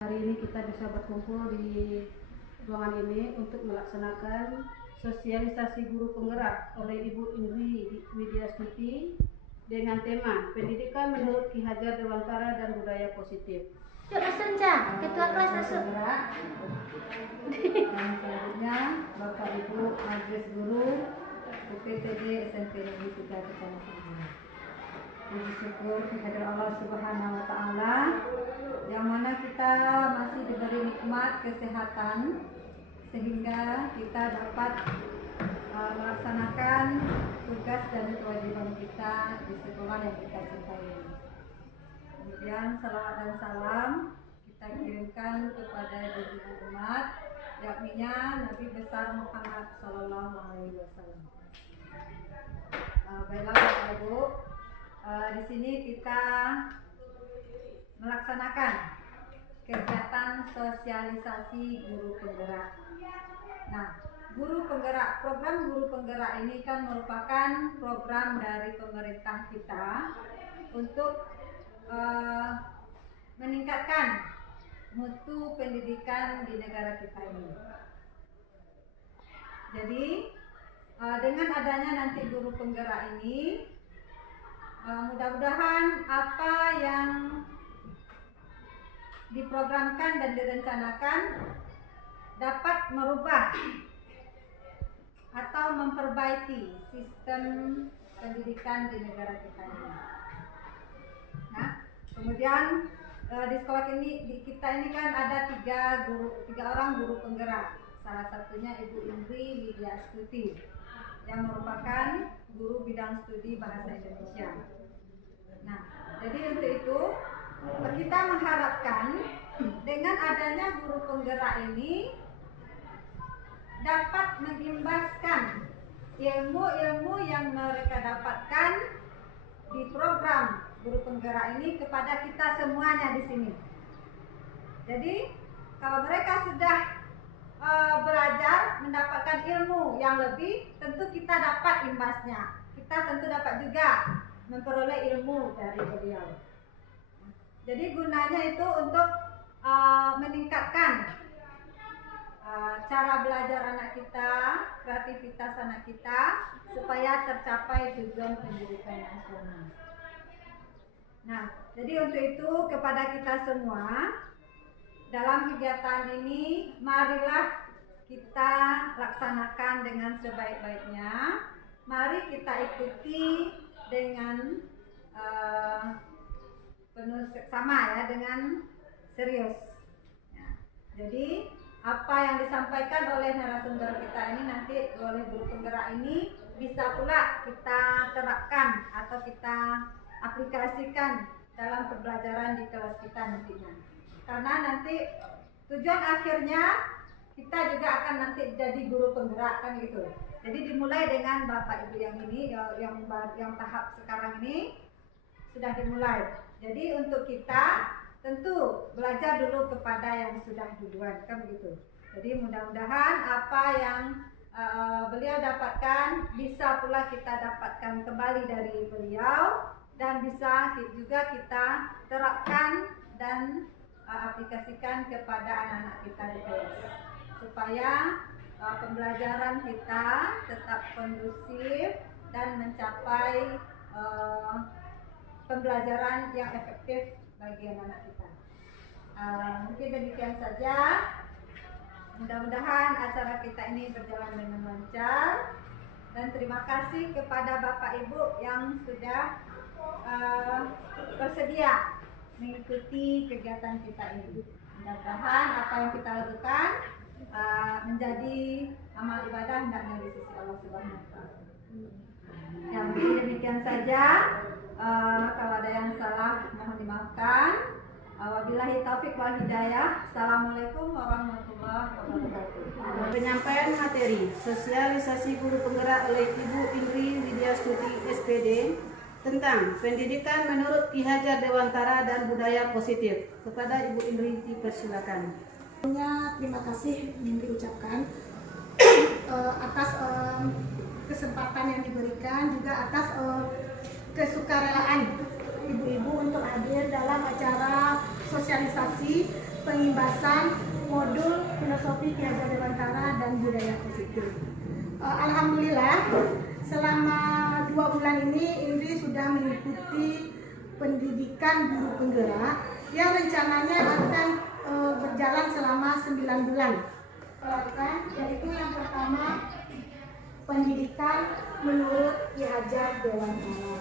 Hari ini kita bisa berkumpul di ruangan ini untuk melaksanakan sosialisasi guru penggerak oleh Ibu Indri Widyastuti dengan tema Pendidikan menurut Ki Hajar Dewantara dan Budaya Positif. Yuk Senja, ketua kelas masuk. Selanjutnya Bapak Ibu Majelis Guru UPTD SMP Negeri 3 Kecamatan. Puji syukur kepada Allah Subhanahu wa Ta'ala yang mana kita masih diberi nikmat kesehatan sehingga kita dapat melaksanakan tugas dan kewajiban kita di sekolah yang kita cintai. Kemudian salawat dan salam kita kirimkan kepada junjungan umat, yakni Nabi besar Muhammad Sallallahu Alaihi Wasallam. Baiklah Bapak Ibu, di sini kita melaksanakan kegiatan sosialisasi guru penggerak. Nah, guru penggerak, program guru penggerak ini kan merupakan program dari pemerintah kita untuk meningkatkan mutu pendidikan di negara kita ini. Jadi dengan adanya nanti guru penggerak ini, mudah-mudahan apa yang diprogramkan dan direncanakan dapat merubah atau memperbaiki sistem pendidikan di negara kita ini. Nah, kemudian di sekolah kita ini kan ada tiga orang guru penggerak. Salah satunya Ibu Indri Widyastuti yang merupakan guru bidang studi bahasa Indonesia. Nah, jadi untuk itu kita mengharapkan dengan adanya guru penggerak ini dapat mengimbaskan ilmu-ilmu yang mereka dapatkan di program guru penggerak ini kepada kita semuanya di sini. Jadi kalau mereka sudah belajar mendapatkan ilmu yang lebih, tentu kita dapat imbasnya. Kita tentu dapat juga memperoleh ilmu dari beliau. Jadi gunanya itu untuk meningkatkan cara belajar anak kita, kreativitas anak kita, supaya tercapai tujuan pendidikan nasional. Nah, jadi untuk itu kepada kita semua, dalam kegiatan ini marilah kita laksanakan dengan sebaik-baiknya. Mari kita ikuti dengan penuh dengan serius. Ya. Jadi apa yang disampaikan oleh narasumber kita ini nanti oleh guru penggerak ini bisa pula kita terapkan atau kita aplikasikan dalam pembelajaran di kelas kita nantinya. Karena nanti tujuan akhirnya kita juga akan nanti jadi guru penggerak kan gitu. Jadi dimulai dengan Bapak Ibu yang ini yang tahap sekarang ini sudah dimulai. Jadi untuk kita tentu belajar dulu kepada yang sudah duluan kan begitu. Jadi mudah-mudahan apa yang beliau dapatkan bisa pula kita dapatkan kembali dari beliau dan bisa juga kita terapkan dan aplikasikan kepada anak-anak kita di kelas supaya pembelajaran kita tetap kondusif dan mencapai pembelajaran yang efektif bagi anak-anak kita. Mungkin demikian saja. Mudah-mudahan acara kita ini berjalan dengan lancar dan terima kasih kepada Bapak Ibu yang sudah bersedia mengikuti kegiatan kita ini. Mudah-mudahan apa yang kita lakukan menjadi amal ibadah hendaknya di sisi Allah Subhanahu wa Ta'ala. Ya, mungkin demikian saja. Kalau ada yang salah mohon dimaafkan. Wabillahi taufik wal hidayah. Assalamualaikum warahmatullahi wabarakatuh. Penyampaian materi sosialisasi guru penggerak oleh Ibu Indri Widyastuti SPD tentang pendidikan menurut Ki Hajar Dewantara dan budaya positif. Kepada Ibu Indri dipersilakan. Terima kasih yang diucapkan atas kesempatan yang diberikan, juga atas kesukarelaan ibu-ibu untuk hadir dalam acara sosialisasi pengimbasan modul filosofi Ki Hajar Dewantara dan budaya positif. Alhamdulillah, selama 2 bulan ini Indri sudah mengikuti pendidikan guru penggerak yang rencananya akan berjalan selama 9 bulan. Yaitu yang pertama, pendidikan menurut Ki Hajar Dewantara.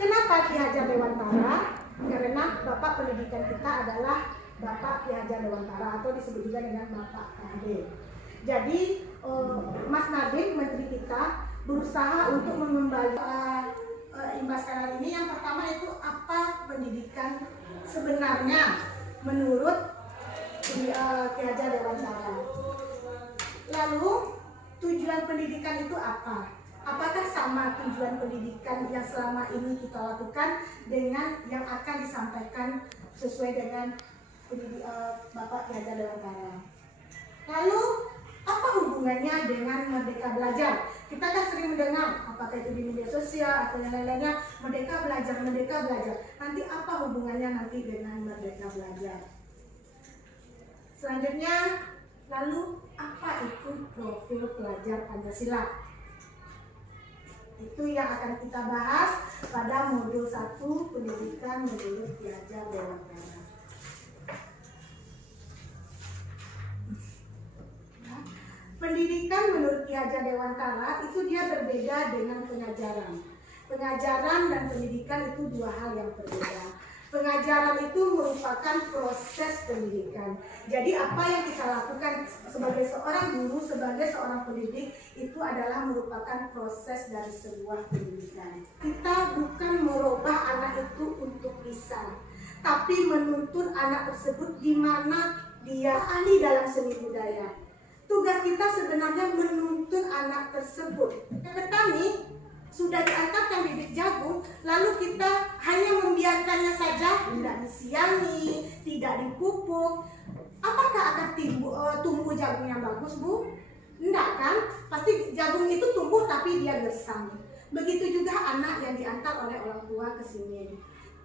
Kenapa Ki Hajar Dewantara? Karena Bapak pendidikan kita adalah Bapak Ki Hajar Dewantara atau disebut juga dengan Bapak KD. Jadi Mas Nadiem, Menteri kita, berusaha untuk mengembalikan imbas kali ini. Yang pertama itu apa pendidikan sebenarnya menurut Ki Hajar Dewantara. Lalu tujuan pendidikan itu apa? Apakah sama tujuan pendidikan yang selama ini kita lakukan dengan yang akan disampaikan sesuai dengan Bapak Ki Hajar Dewantara? Lalu apa hubungannya dengan Merdeka Belajar? Kita kan sering mendengar apakah itu di media sosial atau yang lain-lainnya, Merdeka Belajar, Merdeka Belajar. Nanti apa hubungannya nanti dengan Merdeka Belajar? Selanjutnya, lalu apa itu profil pelajar Pancasila? Itu yang akan kita bahas pada modul 1 pendidikan menurut Ki Hajar Dewantara. Pendidikan menurut Ki Hajar Dewantara itu dia berbeda dengan pengajaran. Pengajaran dan pendidikan itu 2 hal yang berbeda. Pengajaran itu merupakan proses pendidikan. Jadi apa yang kita lakukan sebagai seorang guru, sebagai seorang pendidik, itu adalah merupakan proses dari sebuah pendidikan. Kita bukan merubah anak itu untuk bisa, tapi menuntun anak tersebut di mana dia ahli dalam seni budaya. Tugas kita sebenarnya menuntun anak tersebut. Petani sudah diangkatkan bibit jagung, lalu kita hanya membiarkannya saja, tidak disiangi, tidak dipupuk. Apakah akan tumbuh jagung yang bagus, Bu? Enggak kan? Pasti jagung itu tumbuh tapi dia gersang. Begitu juga anak yang diantar oleh orang tua ke sini.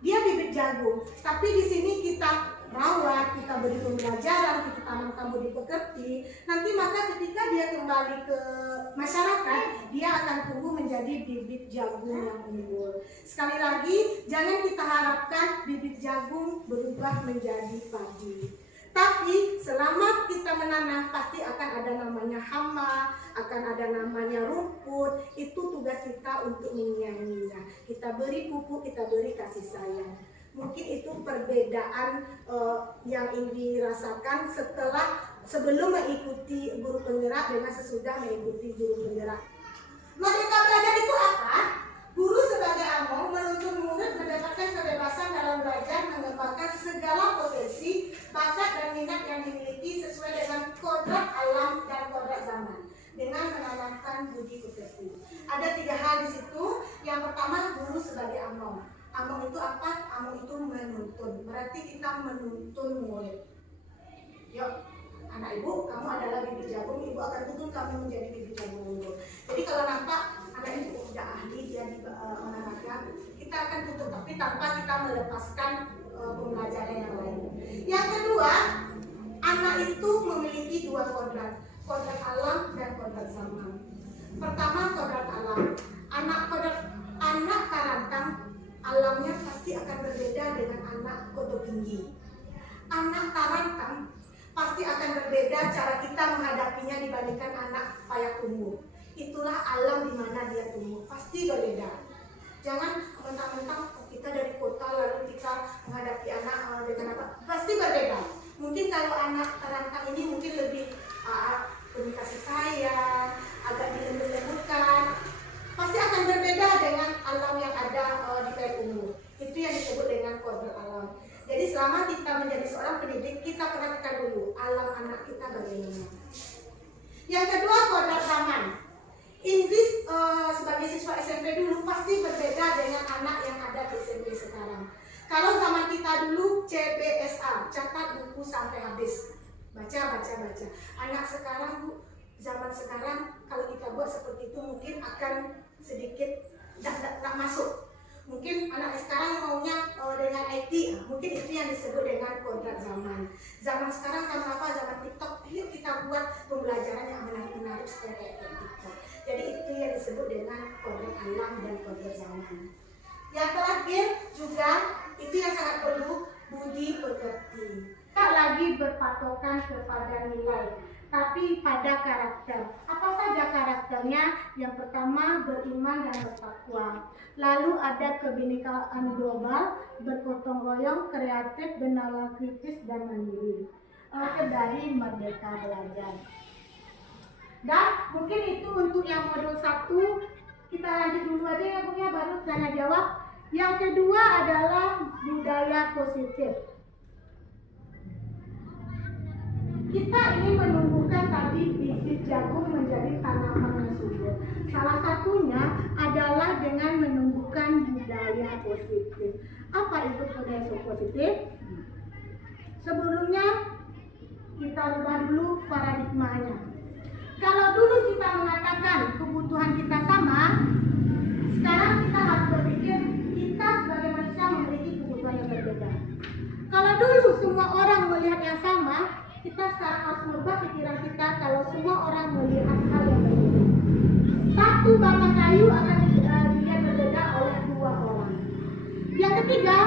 Dia bibit jagung, tapi di sini kita rawat, kita beri pembelajaran, kita tanamkan budi pekerti. Nanti maka ketika dia kembali ke masyarakat, dia akan tumbuh menjadi bibit jagung yang unggul. Sekali lagi, jangan kita harapkan bibit jagung berubah menjadi padi. Tapi selama kita menanam pasti akan ada namanya hama, akan ada namanya rumput. Itu tugas kita untuk menyayanginya. Kita beri pupuk, kita beri kasih sayang. Mungkin itu perbedaan yang Indri rasakan sebelum mengikuti guru penggerak dengan sesudah mengikuti guru penggerak. Merdeka Belajar itu apa? Guru sebagai among menuntun murid mendapatkan kebebasan dalam belajar, mengembangkan segala potensi, bakat dan minat yang dimiliki sesuai dengan kodrat alam dan kodrat zaman, dengan menanamkan budi pekerti. Ada 3 hal di situ. Yang pertama, guru sebagai among. Among itu apa? Among itu menuntun. Berarti kita menuntun murid. Yuk, anak ibu, kamu adalah bibit jagung. Ibu akan tuntun kamu menjadi bibit jagung unggul. Jadi kalau nampak anak ibu sudah ahli, dia menanamkan, kita akan tuntun. Tapi tanpa kita melepaskan pembelajaran yang lain. Yang kedua, anak itu memiliki 2 kodrat. Kodrat alam dan kodrat zaman. Pertama, kodrat alam. Anak karantang alamnya pasti akan berbeda dengan anak kodok tinggi. Anak karantang pasti akan berbeda cara kita menghadapinya dibandingkan anak payak tumbuh. Itulah alam di mana dia tumbuh, pasti berbeda. Jangan mentang-mentang kita dari kota lalu kita menghadapi anak dengan apa, pasti berbeda. Mungkin kalau anak karantang ini mungkin lebih penuh kasih sayang, agak dilembut-lembutkan, pasti akan berbeda dengan alam yang ada di payak umur. Itu yang disebut dengan kodrat alam. Jadi selama kita menjadi seorang pendidik, kita perhatikan dulu alam anak kita bagaimana. Yang kedua, kodrat zaman. Inggris sebagai siswa SMP dulu pasti berbeda dengan anak yang ada di SMP sekarang. Kalau zaman kita dulu CBSA, catat buku sampai habis, baca. Anak sekarang, Bu, zaman sekarang kalau kita buat seperti itu mungkin akan sedikit tidak masuk. Mungkin anak sekarang maunya dengan IT, mungkin itu yang disebut dengan kodrat zaman. Zaman sekarang karena apa? Zaman TikTok, yuk kita buat pembelajaran yang menarik supaya kayak TikTok. Jadi itu yang disebut dengan kodrat alam dan kodrat zaman. Yang terakhir juga itu yang sangat perlu, budi pekerti. Tidak lagi berpatokan kepada nilai, tapi pada karakter. Apa saja karakternya? Yang pertama, beriman dan bertakwa. Lalu ada kebinekaan global, bergotong royong, kreatif, bernalar kritis dan mandiri. Dari merdeka belajar. Dan mungkin itu untuk yang modul 1. Kita lanjut dulu aja ya Bu ya, baru tanya jawab. Yang kedua adalah budaya positif. Kita ingin menumbuhkan tadi bibit jagung menjadi tanaman yang subur. Salah satunya adalah dengan menumbuhkan budaya positif. Apa itu budaya positif? Sebelumnya kita ubah dulu paradigmanya. Kalau dulu kita mengatakan kebutuhan kita sama, sekarang kita harus berpikir kita sebagai manusia memiliki kebutuhan yang berbeda. Kalau dulu semua orang melihat yang sama, kita sekarang harus merubah pikiran kita kalau semua orang melihat hal yang berbeda. Satu batang kayu akan dilihat berbeda oleh 2 orang. Yang ketiga,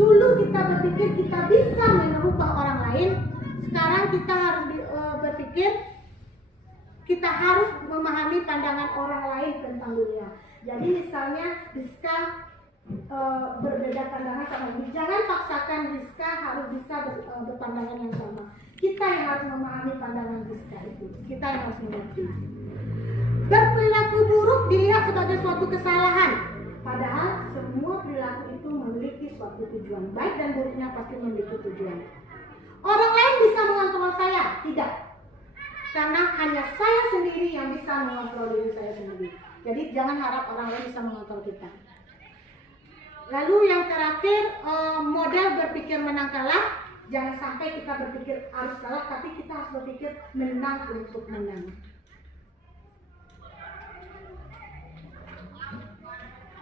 dulu kita berpikir kita bisa merubah orang lain. Sekarang kita harus berpikir kita harus memahami pandangan orang lain tentang dunia. Jadi misalnya Rizka berbeda pandangan sama ini. Jangan paksakan Rizka harus bisa berpandangan yang sama. Kita yang harus memahami pandangan Rizka itu. Kita yang harus mengerti. Berperilaku buruk dilihat sebagai suatu kesalahan. Padahal semua perilaku itu memiliki suatu tujuan. Baik dan buruknya pasti memiliki tujuan. Orang lain bisa mengontrol saya? Tidak. Karena hanya saya sendiri yang bisa mengontrol diri saya sendiri. Jadi jangan harap orang lain bisa mengontrol kita. Lalu yang terakhir, model berpikir menang kalah. Jangan sampai kita berpikir harus kalah, tapi kita harus berpikir menang untuk menang.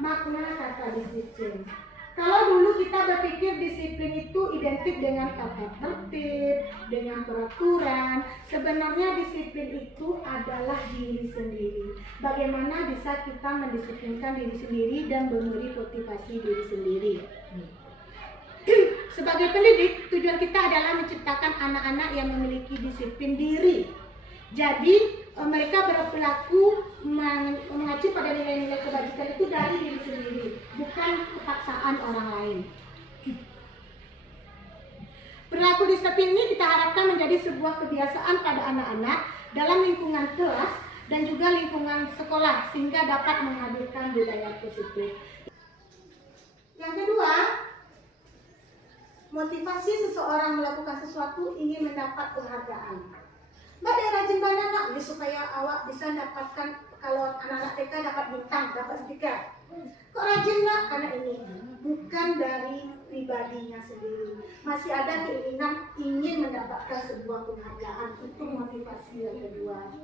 Makna kata disiplin. Kalau dulu kita berpikir disiplin itu identik dengan tata tertib, dengan peraturan, sebenarnya disiplin itu adalah diri sendiri. Bagaimana bisa kita mendisiplinkan diri sendiri dan memberi motivasi diri sendiri. Sebagai pendidik, tujuan kita adalah menciptakan anak-anak yang memiliki disiplin diri. Jadi mereka berperilaku mengacu pada nilai-nilai kebajikan itu dari diri sendiri, bukan kepaksaan orang lain. Perilaku disiplin ini kita harapkan menjadi sebuah kebiasaan pada anak-anak dalam lingkungan kelas dan juga lingkungan sekolah sehingga dapat menghadirkan budaya positif. Yang kedua, motivasi seseorang melakukan sesuatu ingin mendapat penghargaan. Mbak dia rajin banget nak, supaya awak bisa dapatkan, kalau anak-anak TK dapat bintang, dapat stiker. Kok rajin nak? Karena ini bukan dari pribadinya sendiri. Masih ada keinginan ingin mendapatkan sebuah penghargaan. Itu motivasi yang kedua.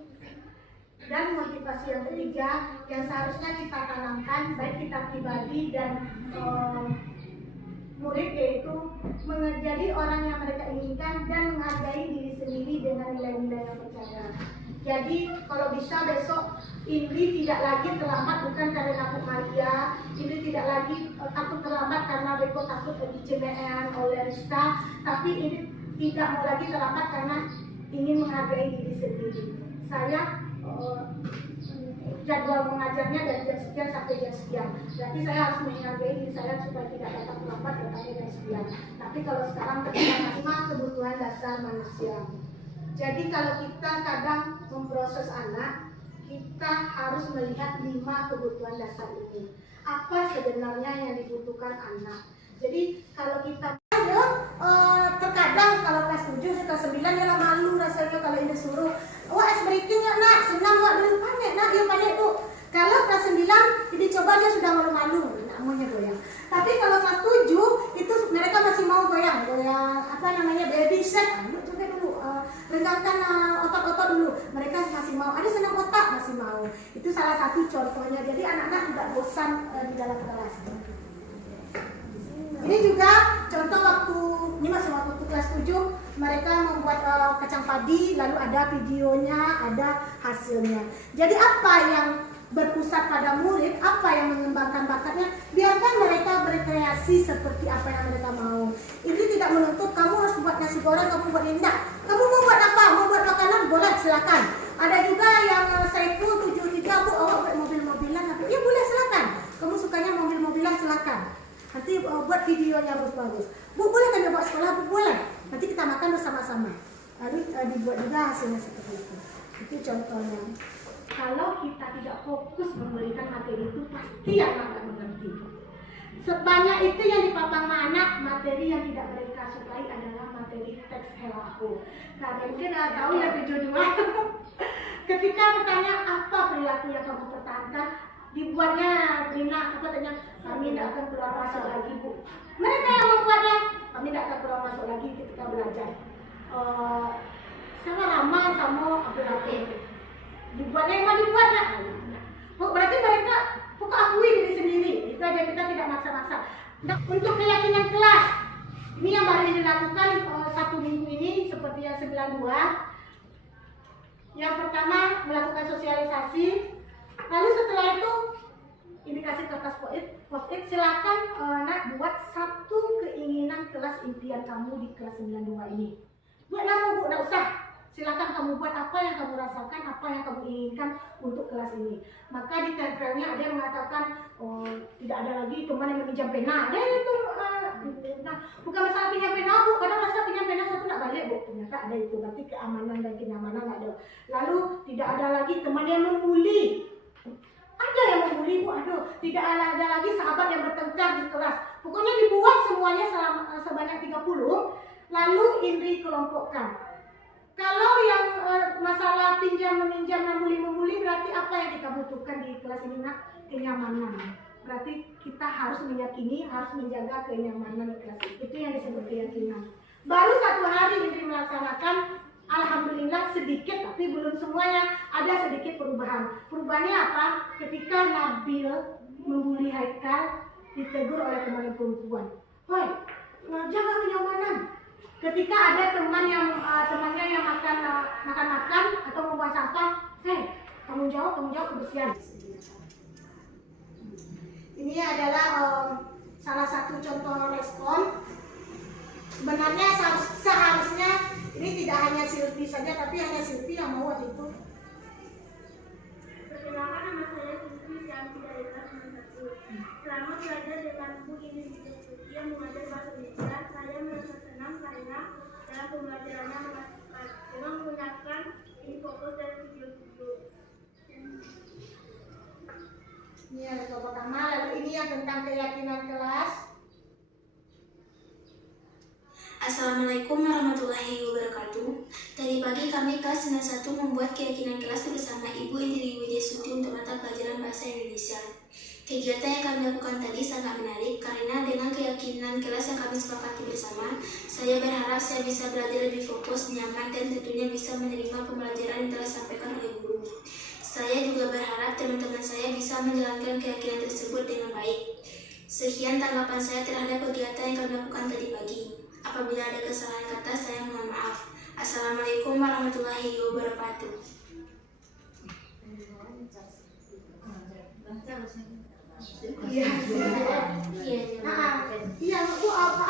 Dan motivasi yang ketiga yang seharusnya kita tanamkan baik kita pribadi dan murid, yaitu menjadi orang yang mereka inginkan dan menghargai diri sendiri dengan nilai-nilai yang percaya. Jadi kalau bisa besok Indri tidak lagi terlambat bukan karena takut Maria, Indri tidak lagi takut terlambat karena Beko takut dicemooh oleh Rista, tapi Indri tidak mau lagi terlambat karena ingin menghargai diri sendiri. Saya jadwal mengajarnya dari jam sekian sampai jam sekian. Berarti saya harus menghargai diri saya supaya tidak dapat terlambat datangnya jam sekian. Tapi kalau sekarang kita masih kebutuhan dasar manusia. Jadi kalau kita kadang memproses anak, kita harus melihat 5 kebutuhan dasar ini. Apa sebenarnya yang dibutuhkan anak? Jadi kalau kita terkadang kalau kelas 7 atau 9 ya malu rasanya kalau ini suruh es breaking ya nak, senang wak dulu panik nak, ya panik bu. Kalau kelas 9 jadi coba dia sudah malu-malu, nak maunya goyang. Tapi kalau kelas 7 itu mereka masih mau goyang apa namanya baby set. Yuk coba dulu renggangkan otot-otot contoh dulu, mereka masih mau, ada senam otak masih mau. Itu salah satu contohnya. Jadi anak-anak tidak bosan di dalam kelas. Ini juga contoh waktu, ini masih waktu kelas 7, mereka membuat kacang padi, lalu ada videonya, ada hasilnya. Jadi apa yang berpusat pada murid, apa yang mengembangkan bakatnya, biarkan mereka berkreasi seperti apa yang mereka mau. Ini tidak menuntut kamu harus buat nasi goreng, kamu buat ini. Enggak. Kamu mau buat apa? Mau buat makanan? Boleh, silakan. Ada juga yang Saiful 73, Bu, awak buat mobil-mobilan, ya boleh, silakan. Kamu sukanya mobil-mobilan, silakan. Nanti buat videonya bagus-bagus. Bu, boleh kan bawa sekolah? Bu, boleh. Nanti kita makan bersama-sama. Lalu dibuat juga hasilnya seperti itu. Itu contohnya. Kalau kita tidak fokus memberikan materi itu, pasti anak tidak mengerti. Sebanyak itu yang dipapang anak, materi yang tidak mereka sukai adalah materi teks helaku. Nah, mungkin tahu ya 72. Ketika bertanya apa perilaku yang kamu pertahankan, dibuatnya Rina apa tanya, kami tidak akan keluar masuk lagi, Bu. Mereka yang membuatnya, kami tidak akan keluar masuk lagi ketika belajar. Sama Rama sama Abdul Latif. Dibuatnya emang dibuatnya. Berarti mereka pokok akui diri sendiri. Itu aja, kita tidak maksa-maksa. Nah, untuk keyakinan kelas, ini yang baru dilakukan 1 minggu ini seperti yang 92. Yang pertama melakukan sosialisasi. Lalu setelah itu indikasi kertas post-it, silakan buat satu keinginan kelas impian kamu di kelas 92 ini. Buat nama, Bu, nggak usah. Silakan kamu buat apa yang kamu rasakan, apa yang kamu inginkan untuk kelas ini. Maka di tempelnya ada yang mengatakan, tidak ada lagi teman yang meminjam pena. Ada itu, nah, bukan masalah pinjam pena, Bu. Kadang rasa pinjam pena satu nggak balik, Bu. Ternyata ada itu, berarti keamanan dan kenyamanan ada. Lalu tidak ada lagi teman yang membuli. Ada yang membuli, Bu, aduh. Tidak ada lagi sahabat yang bertengkar di kelas. Pokoknya dibuat semuanya sebanyak 30, lalu Indri kelompokkan. Kalau yang masalah pinjam-meminjam, membuli, berarti apa yang kita butuhkan di kelas ini, nak? Kenyamanan. Berarti kita harus meyakini, harus menjaga kenyamanan di kelas ini. Itu yang disebut keyakinan. Baru 1 hari Indri melaksanakan, alhamdulillah sedikit, tapi belum semuanya, ada sedikit perubahan. Perubahannya apa? Ketika Nabil membuli Haikal, ditegur oleh teman perempuan. Hoi, jaga kenyamanan. Ketika ada temannya yang makan atau membuang sampah, hei, tanggung jawab kebersihan. Ini adalah salah satu contoh respon. Sebenarnya seharusnya ini tidak hanya Silvi saja, tapi hanya Silvi yang mau waktu itu. Perkenalkan, nama saya Silvi yang tidak dari kelas 1. Selama belajar dengan Bu Indri yang mengajar bahasa Indonesia, saya merasa senang karena dalam pembelajarannya memasukkan dengan menggunakan infocus dan video-video. Ini yang pertama, lalu ini yang tentang keyakinan kelas. Assalamualaikum warahmatullahi wabarakatuh. Tadi pagi kami kelas 91 membuat keyakinan kelas bersama Ibu Indri Widyastuti untuk mata pelajaran bahasa Indonesia. Kegiatan yang kami lakukan tadi sangat menarik karena dengan keyakinan kelas yang kami sepakati bersama, saya berharap saya bisa belajar lebih fokus, nyaman, dan tentunya bisa menerima pembelajaran yang telah disampaikan oleh guru. Saya juga berharap teman-teman saya bisa menjalankan keyakinan tersebut dengan baik. Sekian tanggapan saya terhadap kegiatan yang kami lakukan tadi pagi. Apabila ada kesalahan kata, saya mohon maaf. Assalamualaikum warahmatullahi wabarakatuh. Iya, Bu, apa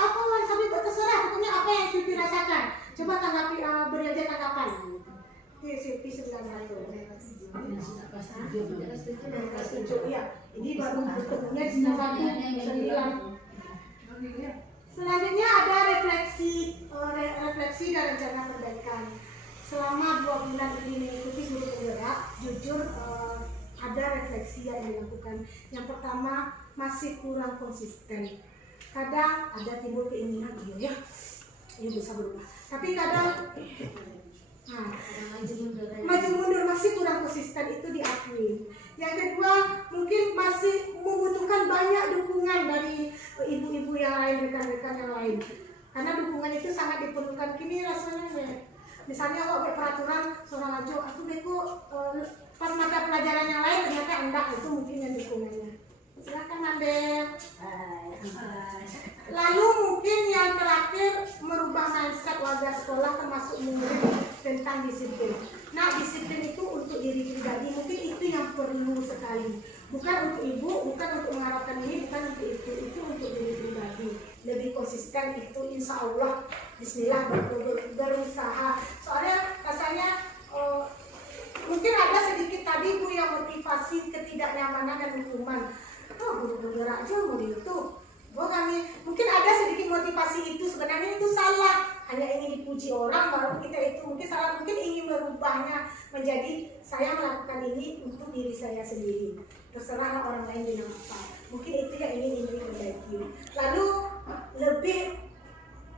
sampai terserah, pokoknya apa yang Silvi rasakan. Coba tanggapi, beri aja tanggapan. Ini Silvi 91. Iya, ini baru bertemunya di 9. Selanjutnya ada refleksi dan rencana perbaikan. Selama 2 bulan ini mengikuti guru penggerak, jujur ada refleksi yang dilakukan. Yang pertama, masih kurang konsisten. Kadang ada timbul keinginan, ya, ini bisa berubah. Tapi kadang maju mundur, masih kurang konsisten, itu diakui. Yang kedua, mungkin masih membutuhkan banyak dukungan dari ibu-ibu yang lain, rekan-rekan yang lain. Karena dukungan itu sangat diperlukan. Kini rasanya misalnya kok peraturan seorang aja aku beko pas mata pelajaran yang lain ternyata enggak, itu mungkin yang dukungannya. Silakan Mandel. Lalu mungkin yang terakhir merubah mindset warga sekolah termasuk murid tentang disiplin. Nah, disiplin itu untuk diri pribadi, mungkin itu yang perlu sekali. Bukan untuk ibu, bukan untuk mengharapkan ini, bukan untuk itu untuk diri pribadi. Lebih konsisten itu insya Allah, bismillah berusaha. Soalnya rasanya mungkin ada sedikit tadi Bu yang motivasi ketidaknyamanan dan hukuman. Guru penggerak aja mau di YouTube. Mungkin ada sedikit motivasi itu, sebenarnya itu salah. Hanya ingin dipuji orang baru kita itu mungkin salah, mungkin ingin merubahnya menjadi saya melakukan ini untuk diri saya sendiri. Terserahlah orang lain bilang apa. Mungkin itu yang ingin perbaiki. Lalu lebih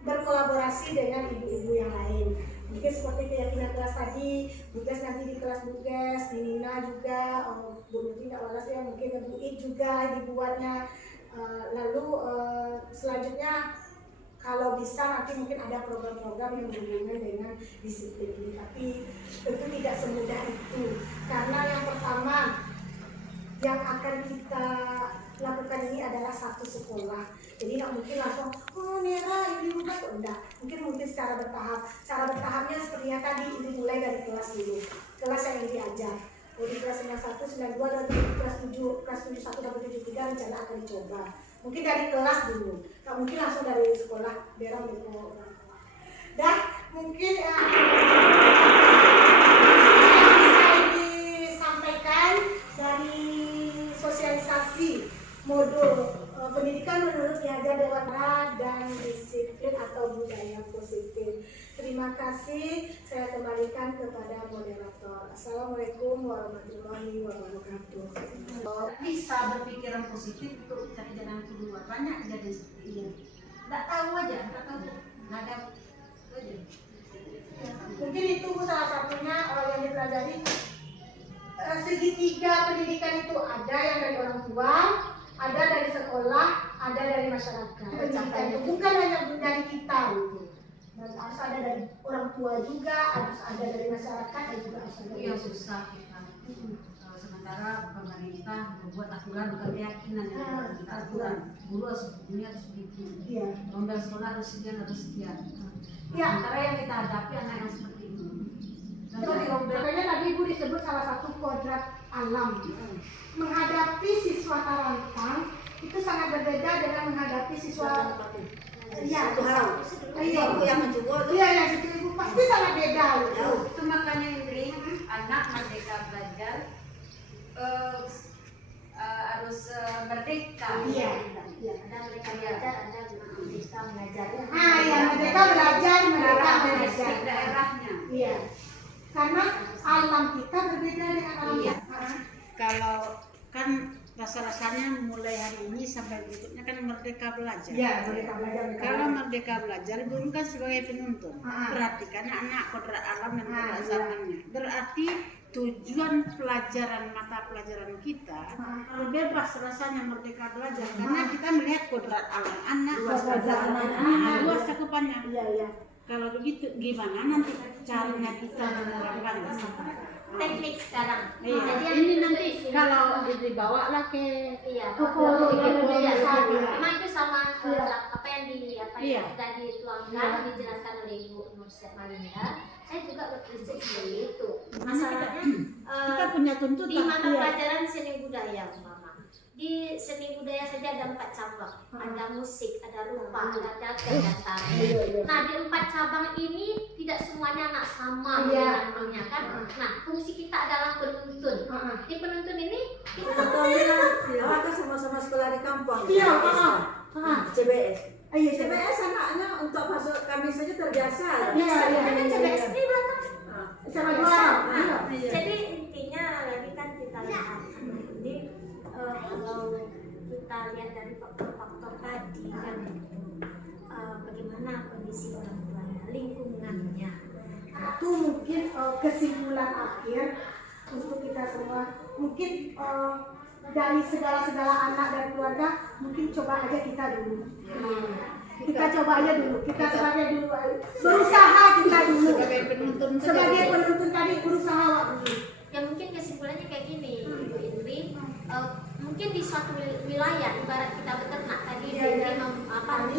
berkolaborasi dengan ibu-ibu yang lain. Mungkin seperti keyakinan kelas tadi, Buges nanti di kelas Buges, di Nina juga, Bu Nurti tidak walas ya, mungkin Bu I juga dibuatnya. Lalu selanjutnya kalau bisa nanti mungkin ada program-program yang berhubungan dengan disiplin ini, tapi tentu tidak semudah itu, karena yang pertama yang akan kita lakukan ini adalah satu sekolah. Jadi nggak mungkin langsung, oh Nera ini mulai kok enggak. Mungkin secara bertahap. Cara bertahapnya sepertinya tadi ini mulai dari kelas dulu. Kelas yang ingin diajar. Di kelas 91, 92 dan kelas 7, kelas 71 sampai 73 rencana akan dicoba. Mungkin dari kelas dulu. Nggak mungkin langsung dari sekolah daerah gitu. Dan mungkin yang bisa disampaikan dari sosialisasi modul pendidikan menurut Niaga Dewata dan disiplin atau budaya positif. Terima kasih, saya kembalikan kepada moderator. Assalamualaikum warahmatullahi wabarakatuh. Bisa berpikiran positif untuk cari jalan keluar, banyak kejadian seperti ini. Nggak tahu aja, nggak tahu, nggak ada aja. Mungkin itu salah satunya yang dipelajari. Segitiga pendidikan itu ada yang dari orang tua, ada dari sekolah, ada dari masyarakat. Pendidikan itu bukan hanya dari kita gitu. Harus ada dari orang tua juga, harus ada dari masyarakat dan juga harus ada Itu yang susah kita. Sementara pemerintah membuat aturan bukan keyakinan ya, aturan. Guru harus begitu. Iya. Rombel sekolah harus sekian. Ya. Sementara yang kita hadapi anak yang seperti ini. Contoh di rombel. Makanya tadi Ibu disebut salah satu kodrat alam. Menghadapi siswa tarantang itu sangat berbeda dengan menghadapi siswa iya, iya, yang mencoba iya, yang itu pasti sangat beda gitu. Itu makanya Indri, anak merdeka belajar harus merdeka. Iya. Ada mereka belajar, ada mereka mengajar. Ya, mereka belajar, mereka Daerah mengajar. daerahnya. Iya. Karena alam kita berbeda dengan alam Iya. kita. Kalau kan rasa-rasanya mulai hari ini sampai berikutnya kan merdeka belajar. Iya, mereka belajar. Kalau merdeka belajar, guru kan sebagai penuntun. Perhatikan anak kodrat alam dan kodrat zamannya. Berarti tujuan pelajaran mata pelajaran kita berbebas rasanya merdeka belajar karena kita melihat kodrat alam anak, kodrat zaman anak, luas cakupannya. Iya. Kalau begitu gimana nanti caranya kita menerapkannya? Teknik sekarang. Iya. Jadi yang Ini kita nanti di sini- kalau dibawalah ke Iya, forum yang lebih iya, besar. memang itu sama apa yang Iya. sudah dituangkan, dijelaskan oleh Ibu Nursiat Malinda. Saya juga berprinsip seperti itu. Masalahnya kita punya tuntutan. di mata Iya. pelajaran seni budaya umpama. Di seni budaya saja ada 4 cabang. Ada musik, ada rupa, ada teater, dan tari. Nah, di 4 cabang ini tidak semuanya anak sama Iya. dengan kan. Nah, fungsi kita adalah penuntun. Di penuntun ini kita Kita sama-sama sekolah di kampung. Iya, CBS. Iya, CBS anaknya untuk masuk kami saja terbiasa. Iya. kan CBS di belakang. Sama dua. Iya. Jadi intinya lagi kan kita lihat. Jadi kalau kita lihat dari faktor-faktor tadi kan bagaimana kondisi orang tuanya, lingkungannya. Itu mungkin kesimpulan akhir untuk kita semua. Mungkin dari segala anak dan keluarga, mungkin coba aja kita dulu. Kita coba aja dulu. Kita sebagai dulu berusaha kita dulu. Sebagai penuntun sebagai penuntun tadi berusaha waktu. Ya mungkin kesimpulannya kayak gini, Ibu Indri, mungkin di suatu wilayah, ibarat kita beternak tadi,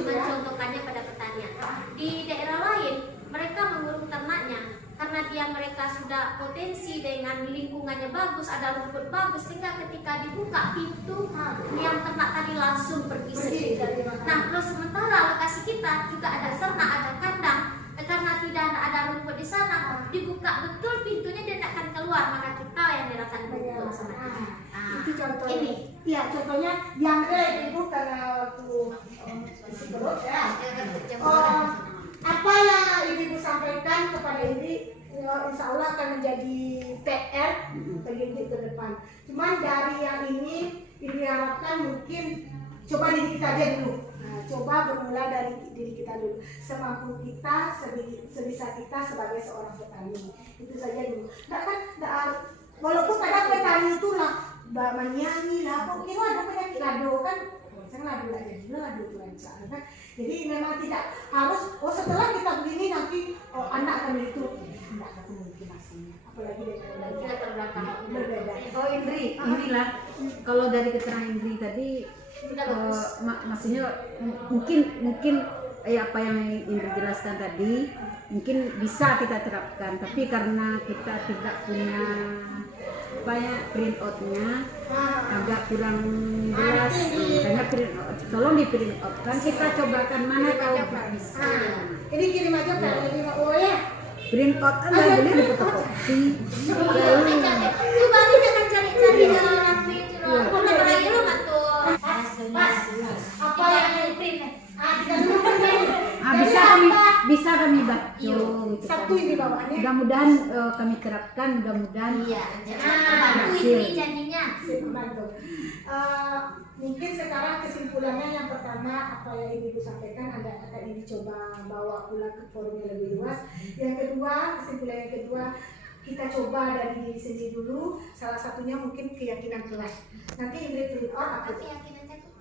mencontohkannya pada pertanian. Di daerah lain mereka mengurung ternaknya karena mereka sudah potensi dengan lingkungannya bagus, ada rumput bagus, sehingga ketika dibuka pintu yang ternak tadi langsung pergi sendiri. Nah, terus sementara lokasi kita juga ada ternak, ada kandang, karena tidak ada rumput di sana, dibuka betul pintunya dia tidak akan keluar, maka kita yang dirasakan betul sama dia. Itu contoh ini. Ya, contohnya yang ibu karena waktu psikolog ya. Apa yang ibu sampaikan kepada ini, insya Allah akan menjadi PR bagi ibu ke depan. Cuman dari yang ini harapkan mungkin coba diri kita aja dulu. Nah, coba bermula dari diri kita dulu, semampu kita, sebisa kita sebagai seorang petani. Itu saja dulu. Walaupun kadang petani itulah menyanyi lah, kok kira ada penyakit lado kan? Saya lado aja dulu, lado itu lancar kan? Jadi memang tidak harus. Setelah kita begini nanti anak akan itu tidak akan mungkin hasilnya. Apalagi dengan berbeda. Inilah kalau dari keterangan Indri tadi. Maksudnya mungkin apa yang Indri jelaskan tadi mungkin bisa kita terapkan, tapi karena kita tidak punya print outnya agak kurang jelas, makanya tolong di print out kan, kita cobakan mana kalau bisa. Ini kirim aja Pak, ya. Print out kan nggak boleh difotokopi. Coba nih jangan cari-cari orang itu loh. Pernah lagi lo mantul. Apa yang print? Bisa kami baca gitu Sabtu kan. ini bawaannya. Mudah-mudahan kami terapkan, mudah-mudahan Bantu ini janjinya. Mungkin sekarang kesimpulannya yang pertama apa yang ibu sampaikan akan dicoba bawa pulang ke forum yang lebih luas. Yang kedua, kesimpulan yang kedua, kita coba dari diri sendiri dulu. Salah satunya mungkin keyakinan kelas. Nanti Indri print out apa? Keyakinannya tuh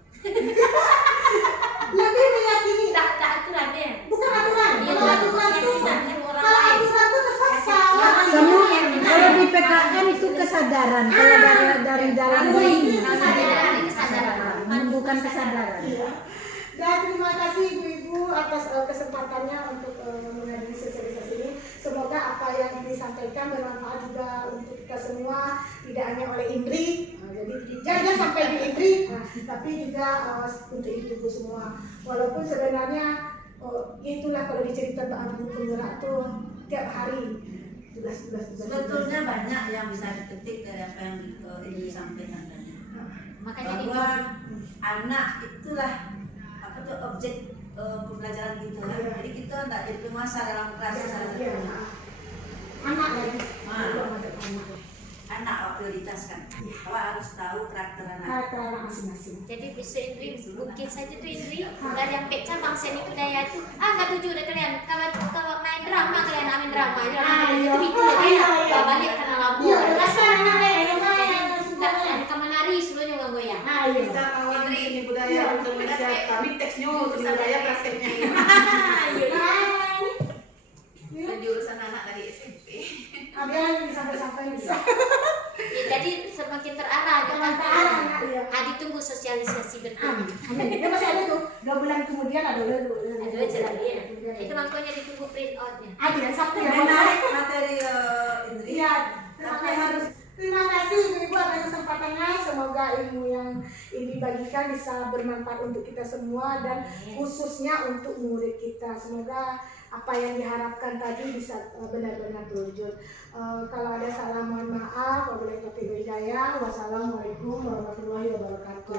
Lebih meyakini. tak aturan ya. Bukan aturan. Kalau aturan itu terpaksa. kalau di PKN itu kesadaran, kalau dari dalam diri menumbuhkan kesadaran. Dan terima kasih ibu-ibu atas kesempatannya untuk menghadiri sosialisasi ini. Semoga apa yang disampaikan bermanfaat juga untuk kita semua, tidak hanya oleh Indri. Jadi jangan sampai di Indri, tapi juga untuk ibu-ibu semua. Walaupun sebenarnya itulah kalau diceritakan Ibu Penggerak tuh tiap hari tugas. Sebetulnya banyak yang bisa dipetik dari apa yang ini disampaikan tadi. Makanya bahwa anak itulah objek pembelajaran kita kan. Jadi kita tidak jadi penguasa dalam kelas salah satunya. Anak lagi. Anak prioritas kan. Bahwa harus tahu karakter anak. Karakter anak masing-masing. jadi bisa Indri mungkin saja tuh Indri dari yang pecah bangsa itu daya tuh nggak tujuh deh kalian kalau main drama kalian main drama itu ya balik karena labu kamu nari seluruhnya nggak goyang Bisa kawan seni budaya Indonesia, kami teksnya seni budaya prakteknya. Jurusan anak dari SMP. Ada yang sampai bisa. ya, jadi semakin terarah Jangan terarah, ditunggu sosialisasi betul Amin. Ya masih ada tuh 2 bulan kemudian ada aja lagi ya itu makanya ditunggu print outnya Ada Sabtu ya. Menarik materi Indri. Iya. Terima kasih ibu-ibu atas kesempatannya. Semoga ilmu yang ini dibagikan bisa bermanfaat untuk kita semua dan khususnya untuk murid kita. Semoga apa yang diharapkan tadi bisa benar-benar terwujud. Kalau ada salah mohon maaf. Wabillahi taufiq wal hidayah. Wassalamualaikum warahmatullahi wabarakatuh.